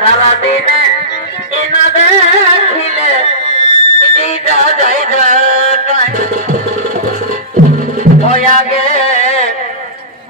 সারাদিনে এনা দেখিলে জিটা যায় ঢাকায় ওই আগে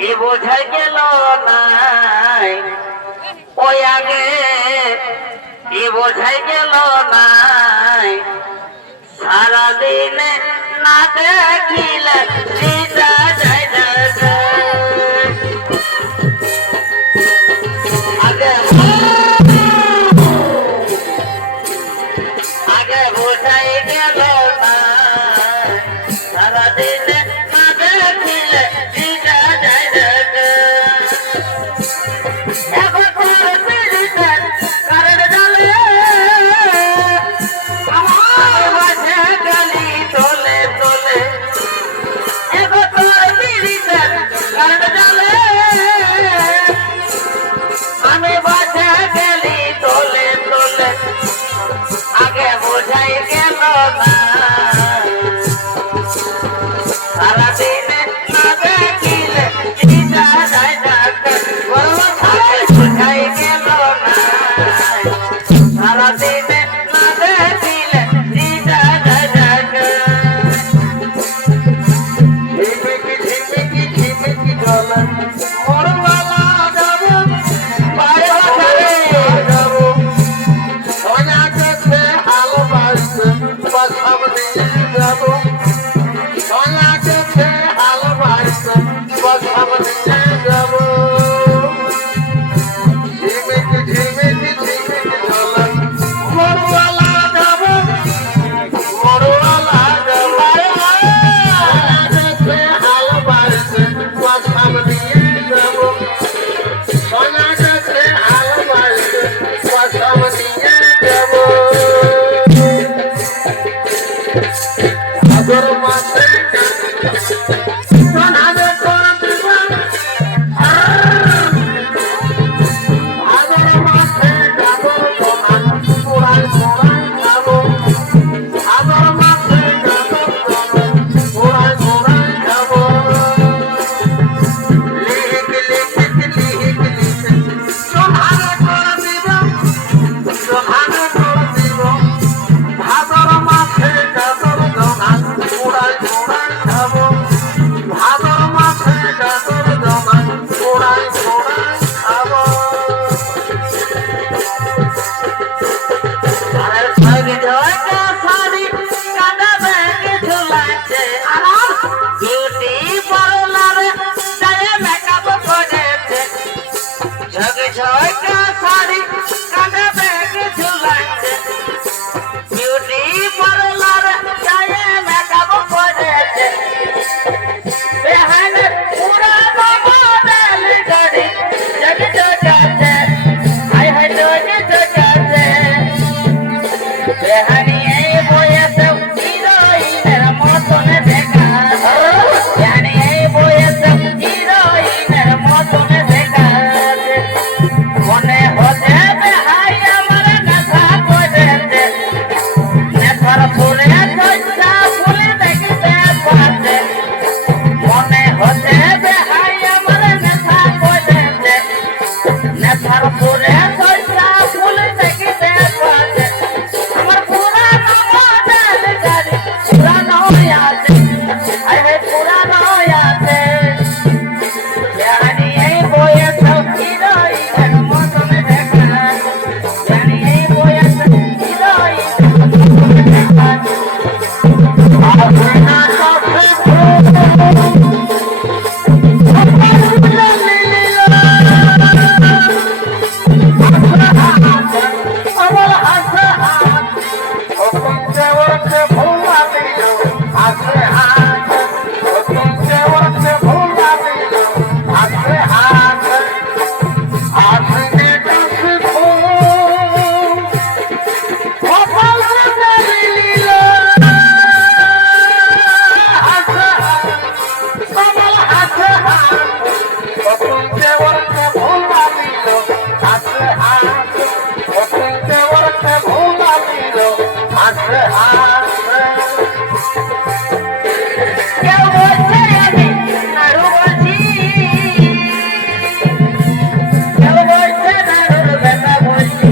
এ বোঝাই গেল নাই ওই আগে এ বোঝাই গেল নাই সারাদিনে না দেখিলে জিটা যায় ঢাকায় আগে আগে বোঝাই গেল নাই সারাদিনে না দেখিলে জিটা যায় ঢাকায় এখন তোর পিড়িতে কারণ জালে আমার মাঝে গলি তোলে তোলে এখন তোর পিড়িতে কারণ জালে আমি বাজে গেলি তোলে তোলে আগে বোঝাই গেল না সারাদিনে না দেখিলে জিটা যায় ঢাকায় বোঝাই গেল না সারাদিনে না দেখিলে জিটা যায় ঢাকায় ঝিমিকি ঝিমিকি ঝিমিকি ঝলক মোরবালা যাব পায়ে ধরে যাব সোনা কাছে ভালোবাসতে বাসাব দিয়ে যাব সোনা কাছে ভালোবাসতে বাসাব দিয়ে যাব ঝিমিকি ঝিমিকি ঝিমিকি ঝলক মোরবালা যাব মোরবালা যাব সোনা কাছে ভালোবাসতে বাসাব দিয়ে যাব সোনা কাছে ভালোবাসতে বাসাব দিয়ে যাব আগর মাসে সোনাদের তোর দিবা আগর মাসে যাব সোনা পুরাই পুরাই যাব আগর মাসে যাব সোনা পুরাই পুরাই যাব লিহিক লিহিক লিহিক লিহিক সোনাদের তোর দিবা সোনাদের তোর দিবা ভাদর মাসে গাদর জনান পুরাই পুরাই যাব ভাদর মাসে গাদর জনান পুরাই পুরাই যাব আরে ভাগে জয়টা সারি কাঁদা ব্যাগে ঝুলাচ্ছে আরাম বিউটি পার্লারে যায় মেকআপ করেছে ঝগে জয়টা সারি কাঁদা ব্যাগে ঝুলাচ্ছে বিউটি পার্লার যায় মেকআপ করেছে বেহান পুরানো মডেল গাড়ি জগ জগাছে হাই হাই জগ জগাছে বেহানি এই বয়সে হিরোইনের মতন দেখা বেহানি এই বয়সে হিরোইনের মতন দেখা মনে হতে বেহাই আমার নেশা করেছে নেশার ফুলে চৈতা ফুলে দেখতে পাচ্ছে মনে হতে বেহাই আমার নেশা করেছে নেশার ফুলে চৈতা ফুলে দেখতে পাচ্ছে আমার পুরানো মডেল গাড়ি পুরানো আছে আরে পুরানো আছে জানি এই বয়সে হিরোইনের মতন দেখা জানি এই বয়সে হিরোইনের মতন দেখা আপনা কাছে আমার হাতে হাত হুকুম দেওয়াতে ভুলা দিল হাতে হাত হুকুম দেওয়াতে ভুলা দিল হাতে হাত আপনি কাছে ফুল কপাল দিল হাতে হাত আমার হাতে হাত হুকুম দেওয়াতে ভুলা দিল হাতে হাত হুকুম দেওয়াতে ভুলা দিল হাতে হাত কেউ বলছে আমি নাড়ু বলছি কেউ বলছে নাড়ুর বেটা বলছি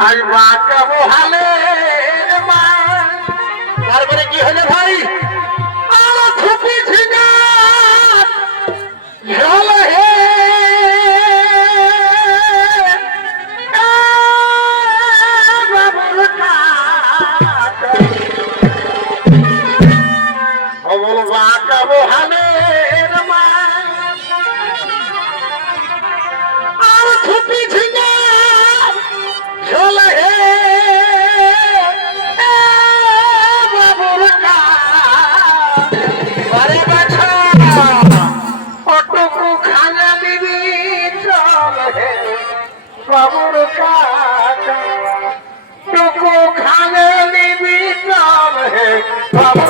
ভাই বাঁকা বহালে তারপরে কি হলো ভাই খুবই ঝিঙা হে বাঁকা বহালে খুবই ঝিঙা বাবুর কাকা টুকু খানে নিবি চল হে বাবু